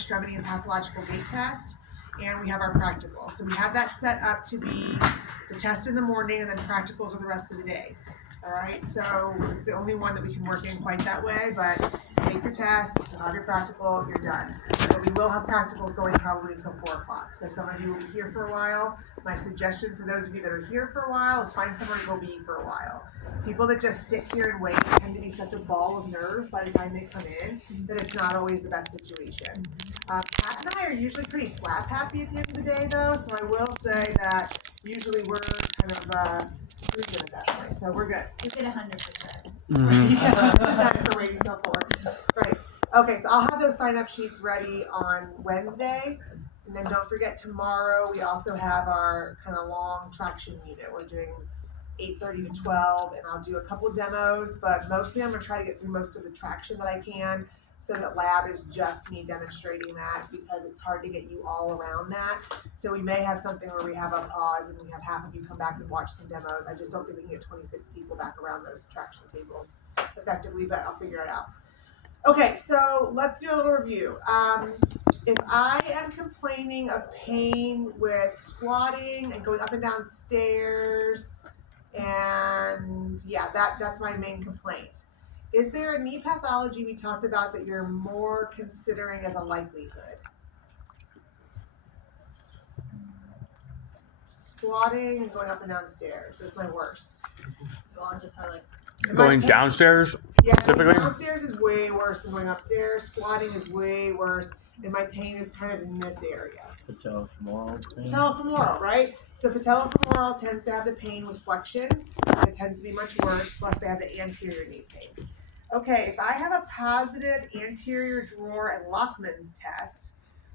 Extremity and Pathological Gait test, and we have our practical. So we have that set up to be the test in the morning and then practicals are the rest of the day. All right, so it's the only one that we can work in quite that way, but take your test, you'll have your practical, you're done. But we will have practicals going probably until 4 o'clock. So some of you will be here for a while. My suggestion for those of you that are here for a while is find somewhere to go be for a while. People that just sit here and wait tend to be such a ball of nerves by the time they come in that it's not always the best situation. Pat and I are usually pretty slap happy at the end of the day though, so I will say that usually we're kind of pretty good at that point, so we're good. You did 100%. Yeah, 100% for waiting until 4. Right. Okay, so I'll have those sign-up sheets ready on Wednesday. And then don't forget tomorrow we also have our kind of long traction unit. We're doing 8:30 to 12, and I'll do a couple of demos, but mostly I'm going to try to get through most of the traction that I can so that lab is just me demonstrating that because it's hard to get you all around that. So we may have something where we have a pause and we have half of you come back and watch some demos. I just don't think we can get 26 people back around those traction tables effectively, but I'll figure it out. Okay, so let's do a little review. If I am complaining of pain with squatting and going up and down stairs, and yeah, that's my main complaint. Is there a knee pathology we talked about that you're more considering as a likelihood? Squatting and going up and down stairs. That's my worst. Well, I'll just highlight. Going downstairs? Yeah, specifically? going downstairs is way worse than going upstairs. Squatting is way worse, and my pain is kind of in this area. Patellofemoral, right? So patellofemoral tends to have the pain with flexion. It tends to be much worse, plus they have the anterior knee pain. Okay, if I have a positive anterior drawer and Lockman's test,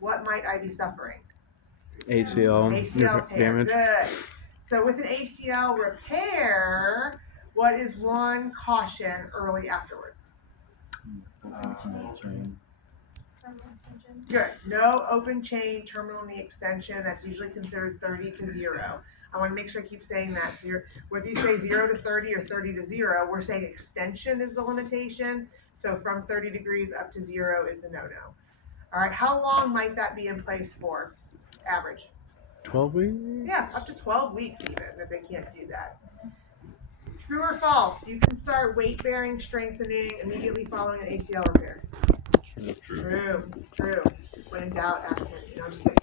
what might I be suffering? ACL tear. damage. Good. So with an ACL repair, what is one caution early afterwards? Good. No open chain terminal knee extension. That's usually considered 30 to 0. I want to make sure I keep saying that. So whether you say 0 to 30 or 30 to 0, we're saying extension is the limitation. So from 30 degrees up to 0 is the no-no. All right. How long might that be in place for? Average. 12 weeks? Yeah, up to 12 weeks even if they can't do that. True or false? You can start weight-bearing strengthening immediately following an ACL repair. True. When in doubt, ask him. You know, I'm just kidding.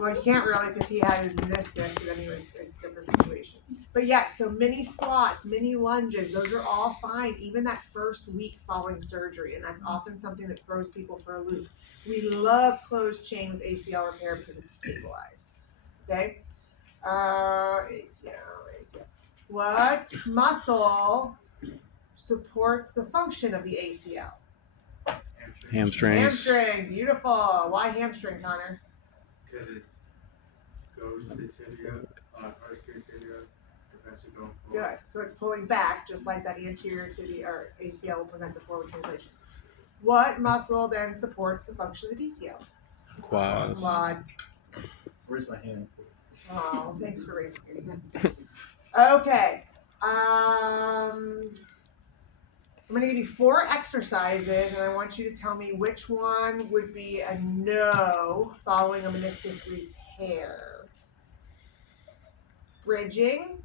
Well, you can't really because he had a meniscus, so then it's a different situation. But yes, so mini squats, mini lunges, those are all fine, even that first week following surgery, and that's often something that throws people for a loop. We love closed chain with ACL repair because it's stabilized. Okay? ACL. What muscle supports the function of the ACL? Hamstrings. Hamstring, beautiful. Why hamstring, Connor? Because it goes to the tibia, posterior tibia, prevents it going forward. Good. So it's pulling back, just like that anterior tibia or ACL will prevent the forward translation. What muscle then supports the function of the PCL? Quads. Quad. Where's my hand? Oh, thanks for raising your hand. Okay. I'm going to give you 4 exercises, and I want you to tell me which one would be a no following a meniscus repair. Bridging,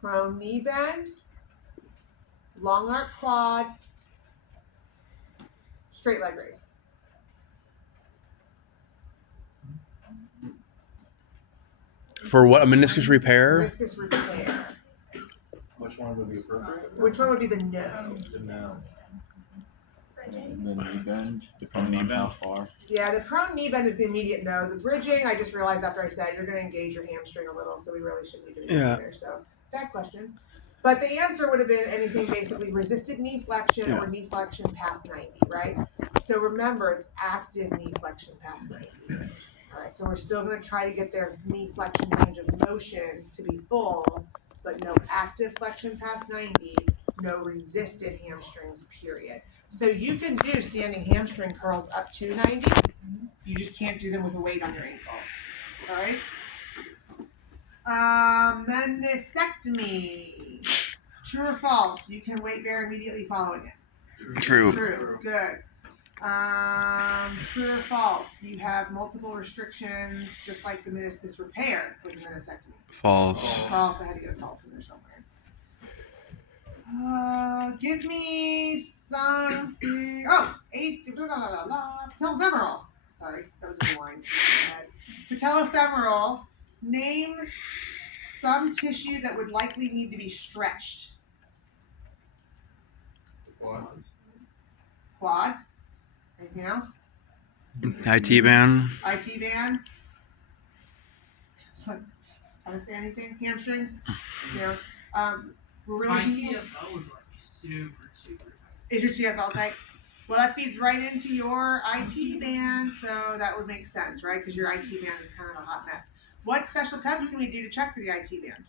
prone knee bend, long arc quad, straight leg raise. For what? A meniscus repair? Meniscus repair. Which one would be appropriate? Which one would be the no? The no. The knee bend, depending on how far. Yeah, the prone knee bend is the immediate no. The bridging, I just realized after I said you're going to engage your hamstring a little, so we really shouldn't be doing anything there. So, bad question. But the answer would have been anything basically resisted knee flexion or knee flexion past 90, right? So remember, it's active knee flexion past 90. All right, so we're still going to try to get their knee flexion range of motion to be full, but no active flexion past 90, no resisted hamstrings, period. So you can do standing hamstring curls up to 90. You just can't do them with a weight on your ankle. All right? Meniscectomy. True or false? You can weight bear immediately following it. True. True. Good. True or false? You have multiple restrictions, just like the meniscus repair with a meniscectomy. False. False. I had to get a false in there somewhere. Give me something. Oh, patellofemoral. Sorry, that was a rewind. Patellofemoral. Name some tissue that would likely need to be stretched. Quad. Anything else? IT band. IT band. So, I don't say anything. Hamstring. You know, we're really My thinking. TFL was like super tight. Is your TFL tight? Well, that feeds right into your IT band, so that would make sense, right? Because your IT band is kind of a hot mess. What special test can we do to check for the IT band?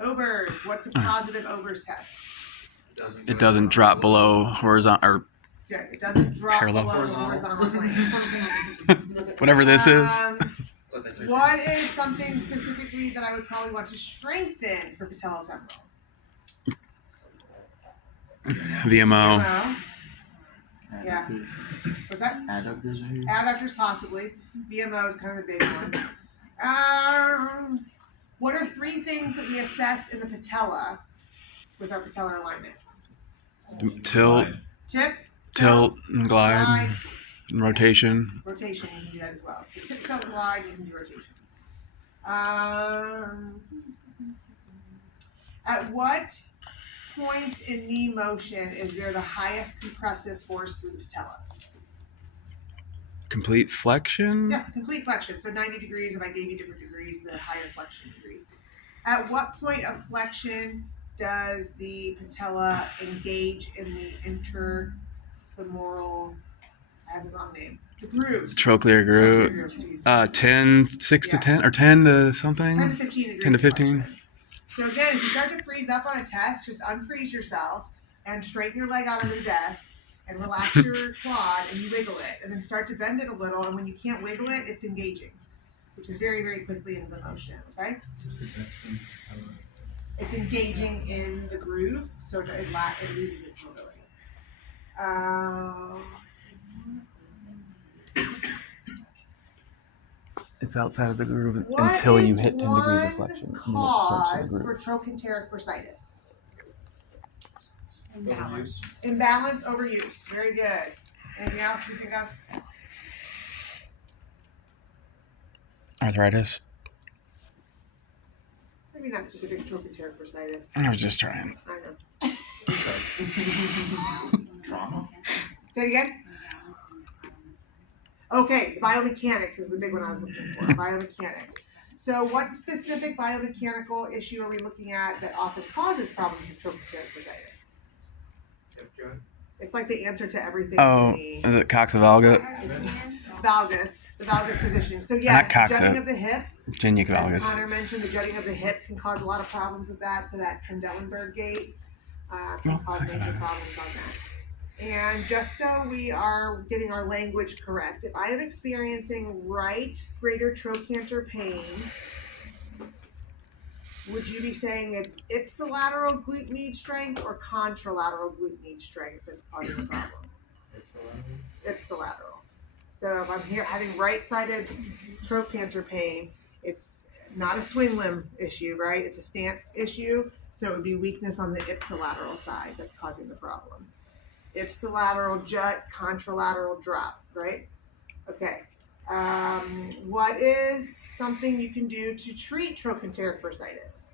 Obers. What's a positive Obers test? It doesn't drop below horizontal or Good. It doesn't drop Parallel. below the horizontal plane. whatever this is. What is something specifically that I would probably want to strengthen for patellofemoral? VMO. Yeah. What's that? Adductors maybe? Adductors possibly. VMO is kind of the big one. What are 3 things that we assess in the patella with our patellar alignment? Tilt, Tilt, and glide, and rotation. rotation. You can do that as well. So tip, tilt, and glide. You can do rotation. At what point in knee motion is there the highest compressive force through the patella? Complete flexion. Yeah, complete flexion. So 90 degrees, if I gave you different degrees, the higher flexion degree. At what point of flexion does the patella engage in the interfemoral, I have the wrong name, the groove? Trochlear groove. Geez. 10, 6 to Yeah. 10, or 10 to something. 10 to 15 degrees. 10 to 15. flexion. So again, if you start to freeze up on a test, just unfreeze yourself and straighten your leg out of the desk and relax your quad and you wiggle it and then start to bend it a little, and when you can't wiggle it, it's engaging, which is very, very quickly into the motion, okay? It's engaging in the groove, so it loses its mobility. It's outside of the groove What until you is hit 10 degrees of one flexion. And then it starts in the cause groove. for trochanteric bursitis? Imbalance. Imbalance, overuse. Very good. Anything else you think of? Arthritis. Maybe not specific to trochanteric bursitis. I was just trying. I know. Trauma? Say it again. Okay, biomechanics is the big one I was looking for. Biomechanics. So what specific biomechanical issue are we looking at that often causes problems with trochanteric bursitis? It's like the answer to everything. Oh, in is it coxavalga? It's valgus, the valgus positioning. So yes, Not jutting coxa. of the hip. Genic As valgus. Connor mentioned, the jutting of the hip can cause a lot of problems with that. So that Trendelenburg gait can Oh, cause major excellent. problems on that. And just so we are getting our language correct, if I am experiencing right greater trochanter pain, would you be saying it's ipsilateral glute med strength or contralateral glute med strength that's causing the problem? Ipsilateral. So if I'm here having right-sided trochanter pain, it's not a swing limb issue, right? It's a stance issue. So it would be weakness on the ipsilateral side that's causing the problem. Ipsilateral jut, contralateral drop, right? Okay. What is something you can do to treat trochanteric bursitis?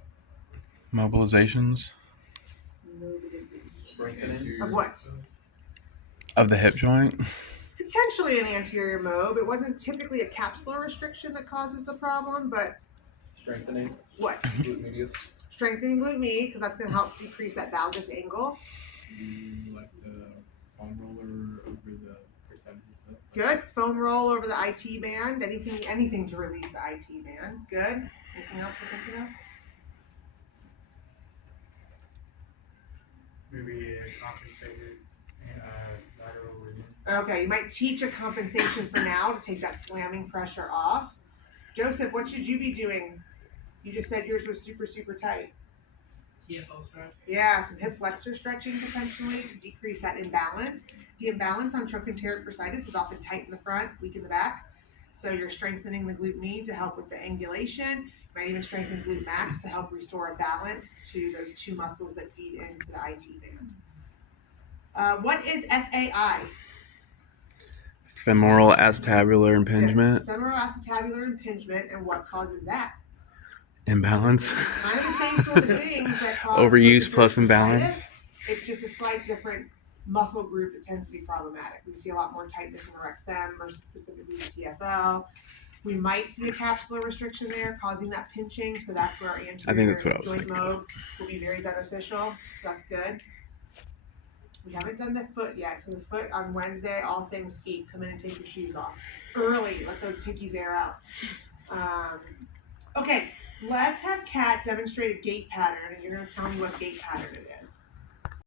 Mobilizations Of what? of the hip joint. Potentially an anterior mob. It wasn't typically a capsular restriction that causes the problem, but Strengthening what? glute medius. Strengthening glute med, because that's going to help decrease that valgus angle. Like the foam roller over the percentage and stuff. Good. Foam roll over the IT band. Anything to release the IT band. Good. Anything else you're thinking of? Maybe a compensated lateral ligament. Okay, you might teach a compensation for now to take that slamming pressure off. Joseph, what should you be doing? You just said yours was super, super tight. TFL stretch. Yeah, some hip flexor stretching potentially to decrease that imbalance. The imbalance on trochanteric bursitis is often tight in the front, weak in the back. So you're strengthening the glute med to help with the angulation. You might even strengthen glute max to help restore a balance to those two muscles that feed into the IT band. What is FAI? Femoral acetabular impingement. Femoral acetabular impingement, and what causes that? Imbalance. Kind of the same sort of things that cause Overuse plus trochanteric imbalance. bursitis. It's just a slight different muscle group that tends to be problematic. We see a lot more tightness in the rec fem versus specifically the TFL. We might see a capsular restriction there causing that pinching, so that's where our anterior I think that's what I was joint thinking of. mode will be very beneficial, so that's good. We haven't done the foot yet, so the foot on Wednesday, all things feet. Come in and take your shoes off early. Let those pinkies air out. Okay, let's have Kat demonstrate a gait pattern, and you're going to tell me what gait pattern it is.